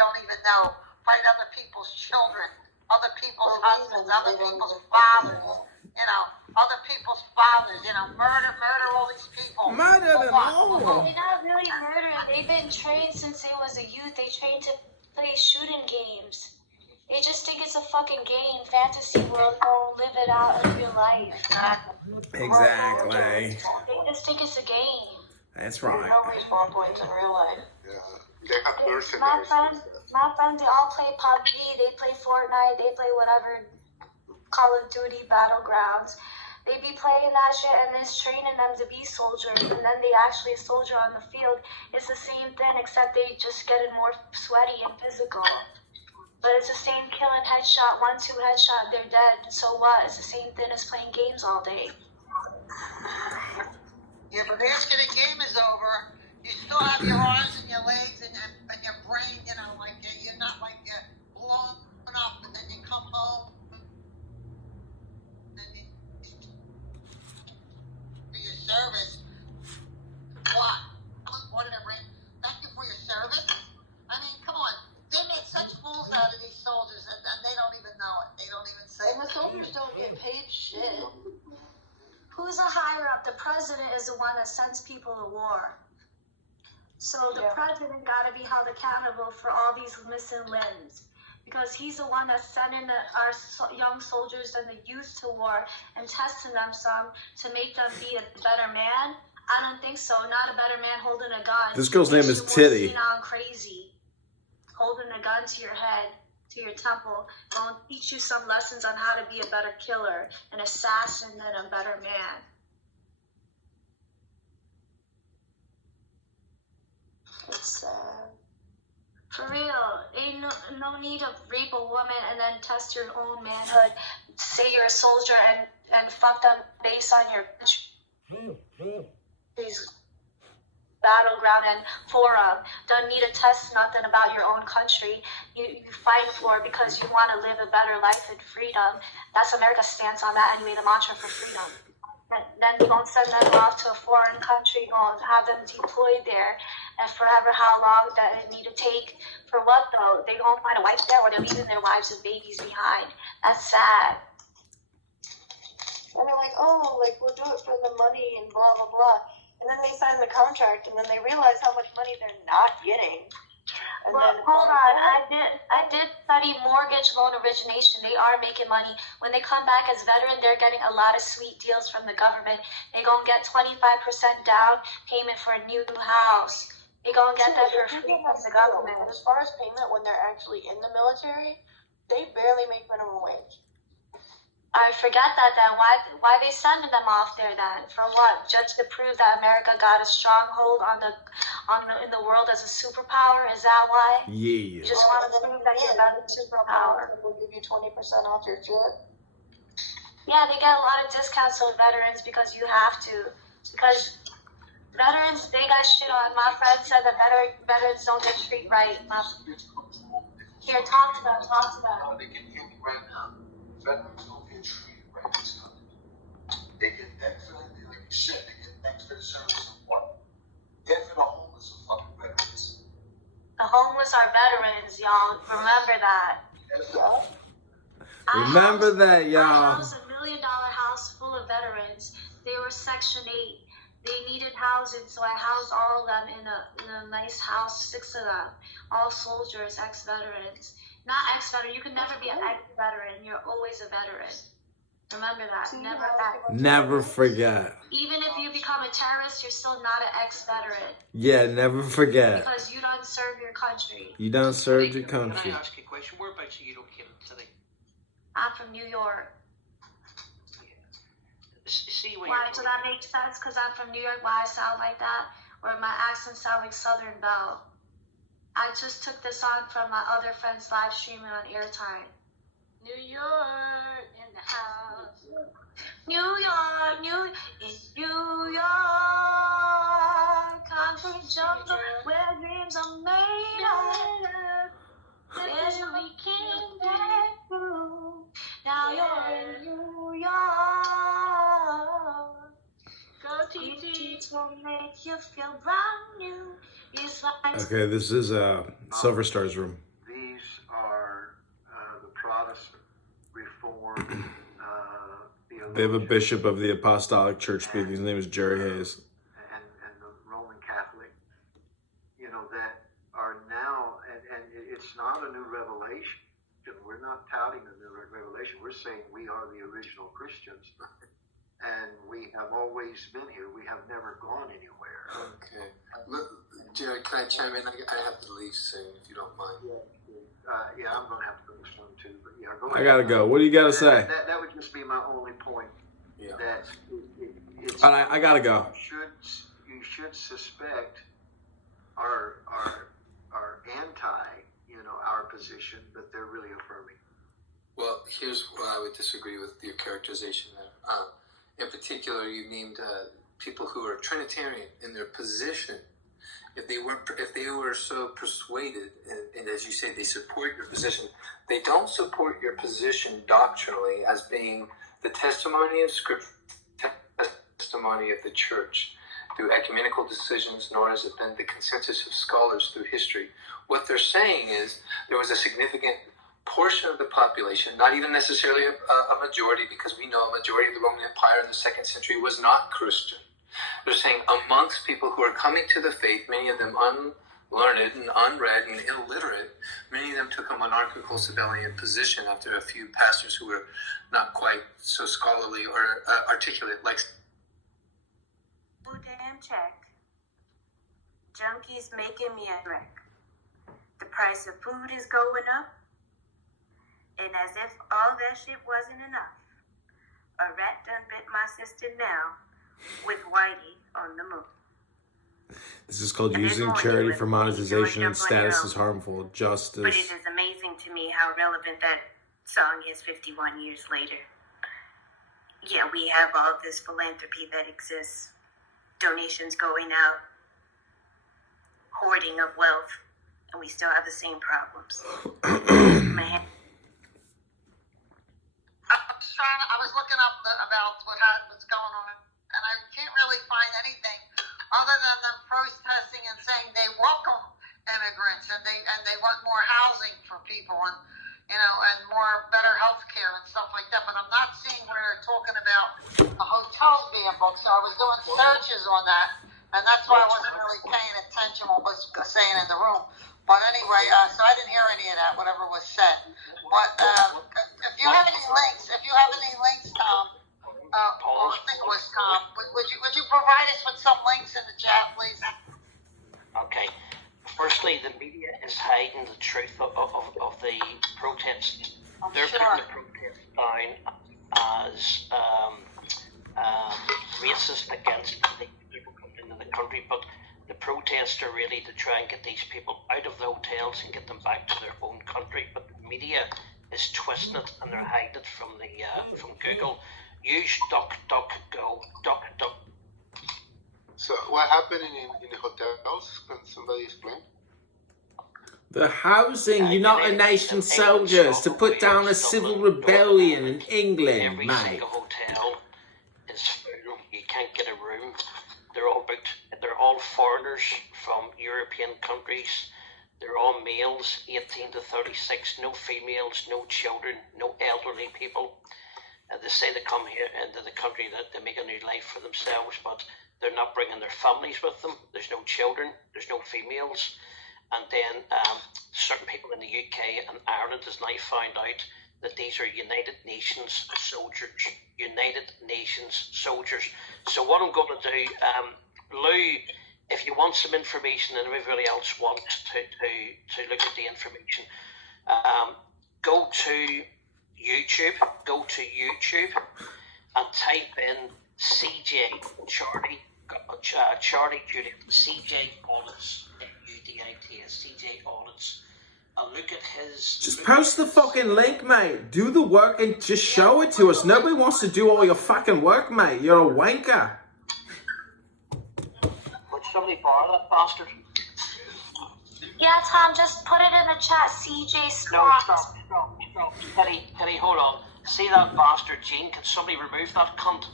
don't even know. Fight other people's children, other people's husbands, other people's fathers. You know, other people's fathers. You know, murder all these people. Murder them all. They're not really murdering. They've been trained since they was a youth. They trained to play shooting games. They just think it's a fucking game, fantasy world. Go live it out in real life. Exactly. They just think it's a game. That's right. No respawn points in real life. Yeah. They have My friends, they all play PUBG. They play Fortnite. They play whatever, Call of Duty, Battlegrounds. They be playing that shit and it's training them to be soldiers. And then they actually soldier on the field. It's the same thing, except they just getting more sweaty and physical. But it's the same killing headshot, 1-2 headshot, they're dead. So what? It's the same thing as playing games all day. Yeah, but after the game is over, you still have your arms and your legs and your brain, you know, like you're not like you're blown up, and then you come home and you for your service. What? What did I bring? Thank you for your service. I mean, come on. They make such fools out of these soldiers, and they don't even know it. They don't even say. And the soldiers don't get paid shit. Who's the higher up? The president is the one that sends people to war. So the president got to be held accountable for all these missing limbs. Because he's the one that's sending our young soldiers and the youth to war and testing them some to make them be a better man. I don't think so. Not a better man holding a gun. This girl's name is Titty. Crazy. Holding a gun to your head, to your temple, going to teach you some lessons on how to be a better killer, an assassin, and a better man. It's for real. Ain't no need to rape a woman and then test your own manhood. Say you're a soldier and fuck them based on your these battleground and forum. Don't need to test nothing about your own country. You fight for it because you want to live a better life and freedom. That's America's stance on that anyway, the mantra for freedom. And then you don't send them off to a foreign country, you don't have them deployed there, and forever how long that it need to take. For what though? They don't find a wife there, or they're leaving their wives and babies behind. That's sad. And they're like, oh, like, we'll do it for the money and blah, blah, blah. And then they sign the contract, and then they realize how much money they're not getting. And well, then, hold on. I did study mortgage loan origination. They are making money. When they come back as veteran, they're getting a lot of sweet deals from the government. They're going to get 25% down payment for a new house. They're going to get that for free from the government. As far as payment when they're actually in the military, they barely make minimum wage. I forget that then. Why they sending them off there then? For what? Just to prove that America got a stronghold in the world as a superpower? Is that why? Yeah. You just want to prove that you're a superpower. We'll give you 20% off your shit. Yeah, they get a lot of discounts on veterans because you have to. Because veterans, they got shit on. My friend said that veterans don't get treated right. Here, talk to them. They can hear me right now. Veterans don't get treated right in this country. They get definitely like shit. They get thanks for the service of what? Half of the homeless are fucking veterans. The homeless are veterans, y'all. Remember that. Remember that, y'all. I housed $1 million house full of veterans. They were Section 8. They needed housing, so I housed all of them in a nice house, 6 of them. All soldiers, ex-veterans. Not ex-veteran. You can never be an ex-veteran. You're always a veteran. Remember that. Never ex. Never forget. Even if you become a terrorist, you're still not an ex-veteran. Yeah, never forget. Because you don't serve your country. You don't serve your country. Can I ask you a question? Whereabouts are you located today? I'm from New York. See where Why? you're So that makes sense because I'm from New York. Why I sound like that? Or my accent sound like Southern Belle. I just took this on from my other friends live streaming on airtime. New York in the house. New York, in New York. Concrete jungle where dreams are made of. There's a weekend get through. Now you're in New York. Go TTs will make you feel brand new. It's like Okay, this is Silver Star's room. They have a bishop of the Apostolic Church speaking. His name is Jerry Hayes. And the Roman Catholic, that are now, and it's not a new revelation. We're not touting a new revelation. We're saying we are the original Christians, and we have always been here. We have never gone anywhere. Okay. Look, Jerry, can I chime in? I have to leave soon, if you don't mind. Yeah, I'm going to have to go this one too. But yeah, go I ahead. gotta go. What do you gotta say? That would just be my only point. Yeah. That it's. I gotta go. You should suspect our anti, our position, but they're really affirming. Well, here's where I would disagree with your characterization there. In particular, you named people who are Trinitarian in their position. If they were so persuaded, and as you say, they support your position, they don't support your position doctrinally as being the testimony of Scripture, testimony of the Church through ecumenical decisions, nor has it been the consensus of scholars through history. What they're saying is there was a significant portion of the population, not even necessarily a majority, because we know a majority of the Roman Empire in the 2nd century was not Christian. They're saying amongst people who are coming to the faith, many of them unlearned and unread and illiterate, many of them took a monarchical Sabellian position after a few pastors who were not quite so scholarly or articulate like... Damn check. Junkies making me a wreck. The price of food is going up. And as if all that shit wasn't enough, a rat done bit my sister now with Whitey on the moon. This is called And using there's more charity to it. for monetization and Sure, jump on your status own. is harmful. But Justice. it is amazing to me how relevant that song is 51 years later. Yeah, we have all this philanthropy that exists. Donations going out. Hoarding of wealth. And we still have the same problems. Man. I was looking up about what's going on, and I can't really find anything other than them protesting and saying they welcome immigrants and they want more housing for people and more better health care and stuff like that. But I'm not seeing where they're talking about the hotels being booked. So I was doing searches on that, and that's why I wasn't really paying attention what was saying in the room. But anyway, so I didn't hear any of that, whatever was said. But if you have any links, Tom, or I think it was Tom, would you provide us with some links in the chat, please? Okay. Firstly, the media is hiding the truth of the protests. They're putting the protests down as racist against the people coming into the country, but the protests are really to try and get these people out of the hotels and get them back to their own country. But the media is twisting it and they're hiding it from Google. Use DuckDuckGo. So what happened in the hotels? Can somebody explain? The housing United Nations soldiers to put down a civil rebellion in England, Every mate. single hotel is full. You can't get a room. They're all booked. They're all foreigners from European countries. They're all males, 18 to 36, no females, no children, no elderly people. They say they come here into the country that they make a new life for themselves, but they're not bringing their families with them. There's no children, there's no females. And then certain people in the UK and Ireland has now found out that these are United Nations soldiers. United Nations soldiers. So what I'm going to do, Lou, if you want some information and everybody else wants to look at the information, go to YouTube and type in CJ Charlie Juliet, CJ Audits, UDITS, CJ Audits, and look at his... Just post the fucking link, mate. Do the work and just show it to us. Nobody wants to do all your fucking work, mate. You're a wanker. Would somebody borrow that bastard? Yeah, Tom, just put it in the chat. CJ No, Sprox. stop. Teddy, hold on. See that bastard, Gene? Can somebody remove that cunt?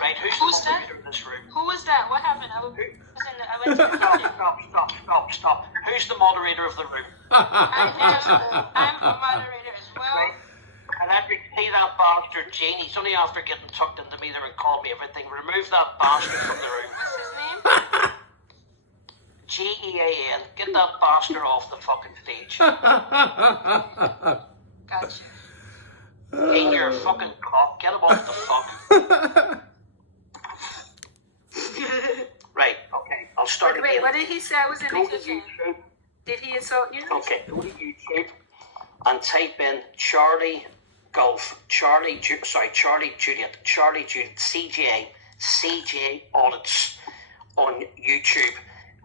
Right, who's the moderator in this room? Who was that? What happened? I went to the Stop. Who's the moderator of the room? I'm a moderator as well. Henry, see that bastard Gene? He's only after getting tucked into me there and called me everything. Remove that bastard from the room. What's his name? Gean. Get that bastard off the fucking stage. Gotcha. Gene, you're a fucking cock. Get him off the fuck. Right, okay. I'll start Wait, again. what did he say? I wasn't Go to listening. YouTube. Did he insult you? Okay, go to YouTube and type in Charlie Golf, Charlie Juliet, CJ Audits on YouTube,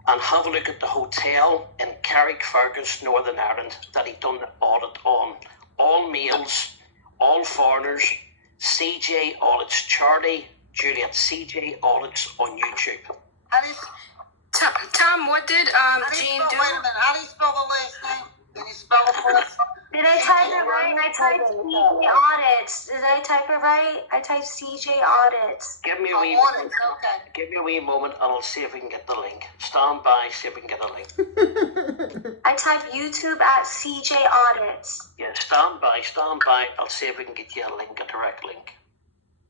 and have a look at the hotel in Carrickfergus, Northern Ireland, that he done the audit on. All males, all foreigners, CJ Audits, Charlie Juliet, CJ Audits on YouTube. How do you, Tom, what did how do you Gene spell, do? wait a minute, how do you spell the last name? Can you spell it for us? Did I type it right? I typed CJ Audits. Did I type it right? I typed CJ Audits. Give me a Oh, wee audits, okay. Give me a wee moment and I'll see if we can get the link. Stand by, see if we can get a link. I typed YouTube at CJ Audits. Yeah, stand by. I'll see if we can get you a link, a direct link.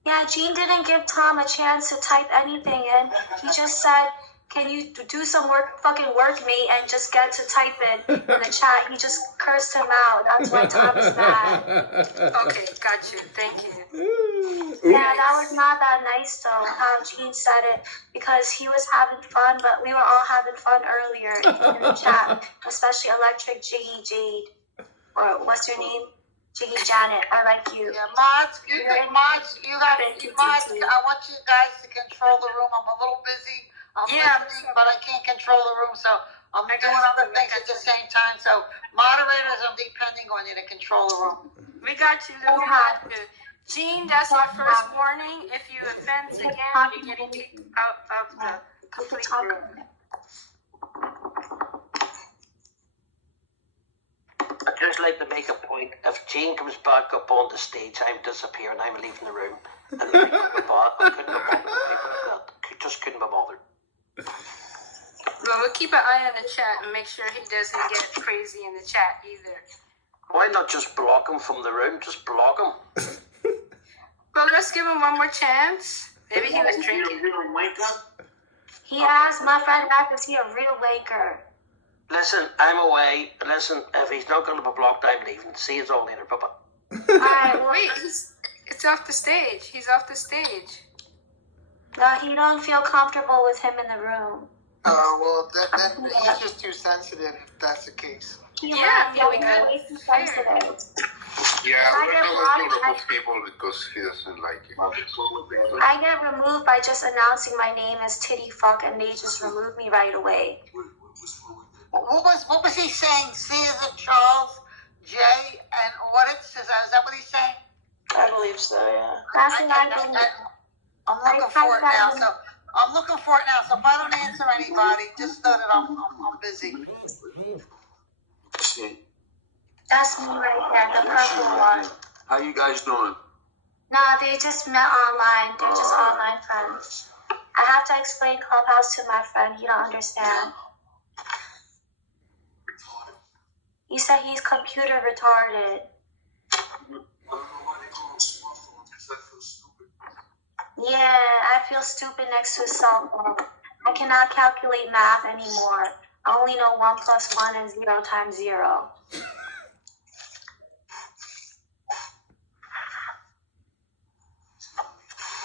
Yeah, Gene didn't give Tom a chance to type anything in. He just said, can you do some fucking work, mate, and just get to type it in the chat. He just cursed him out. That's why Tom is mad. Okay, got you. Thank you. Yeah, that was not that nice, though, how Gene said it, because he was having fun, but we were all having fun earlier in the chat, especially Electric Jiggy Jade, or what's your name? Jiggy Janet. I like you. Yeah, mods, I want you guys to control the room. I'm a little busy. I'm listening, but I can't control the room, so I'm doing other things at the same time. So, moderators, I'm depending on you to control the room. We got you, Lou. We got you. Gene, that's your first warning. If you offend again, you're getting kicked out of the complete room. I'd just like to make a point. If Gene comes back up on the stage, I'm disappearing. I'm leaving the room. And I couldn't be bothered with people like that. Just couldn't be bothered. Well, we'll keep an eye on the chat and make sure he doesn't get crazy in the chat either. Why not just block him from the room? Just block him. Well, let's give him one more chance. Maybe he was drinking. He asked my friend back, is he a real wanker? Listen, I'm away. Listen, if he's not going to be blocked, I'm leaving. See you all later. Bye-bye. Alright, well, Wait, it's off the stage. He's off the stage. no, he don't feel comfortable with him in the room. Well, then he's just too sensitive if that's the case. Yeah, we he's got way too sensitive. Yeah, I we're get not blocked, going to remove people because he doesn't like you. I get removed by just announcing my name as Titty Fuck, and they just remove me right away. What was he saying? C as in Charles, J, and audits? Is that what he's saying? I believe so, yeah. That's what I believe. I'm looking for it now. So I'm looking for it now. So if I don't answer anybody, just know that I'm busy. That's me right there, the purple one. How you guys doing? Nah, they just met online. They're just online friends. I have to explain Clubhouse to my friend. He don't understand. He said he's computer retarded. Yeah, I feel stupid next to a cell phone. I cannot calculate math anymore. I only know 1 + 1 and 0 times 0.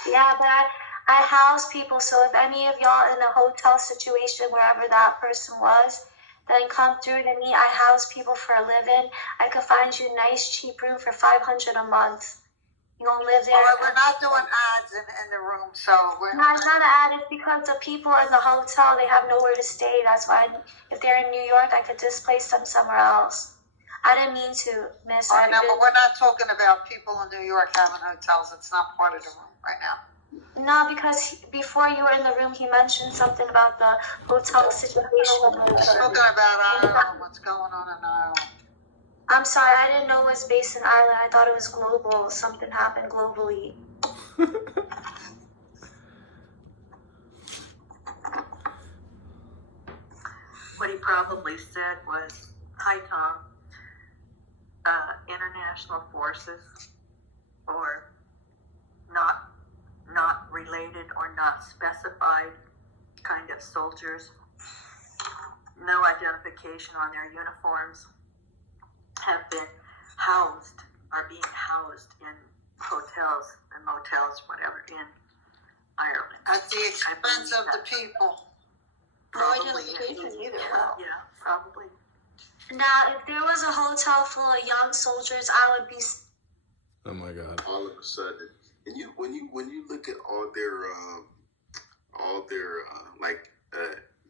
Yeah, but I house people, so if any of y'all in a hotel situation, wherever that person was, then come through to me. I house people for a living. I could find you a nice, cheap room for $500 a month. You gonna live there? All right, we're not doing ads in the room, so we're No, it's not an ad. It's because the people in the hotel, they have nowhere to stay. That's why if they're in New York, I could displace them somewhere else. I didn't mean to, miss. I know, but we're not talking about people in New York having hotels. It's not part of the room right now. No, because before you were in the room, he mentioned something about the hotel situation. We're talking about Ireland, what's going on in Ireland. I'm sorry, I didn't know it was based in Ireland. I thought it was global. Something happened globally. What he probably said was, "Hi, Tom. International forces or not related or not specified kind of soldiers. No identification on their uniforms, have been are being housed in hotels and motels, whatever, in Ireland. At the expense of the people. No Probably identification is. either. Yeah, probably. Now, if there was a hotel full of young soldiers, I would be. Oh my God. All of a sudden, and when you look at all their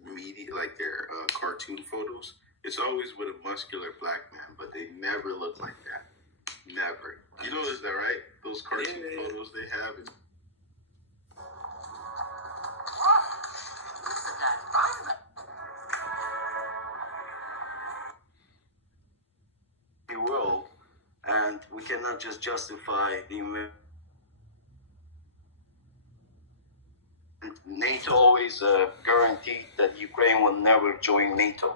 media, like their cartoon photos, it's always with a muscular black man, but they never look like that. Never. You notice that, right? Those cartoon photos they have. The world, and we cannot just justify the NATO always guaranteed that Ukraine will never join NATO.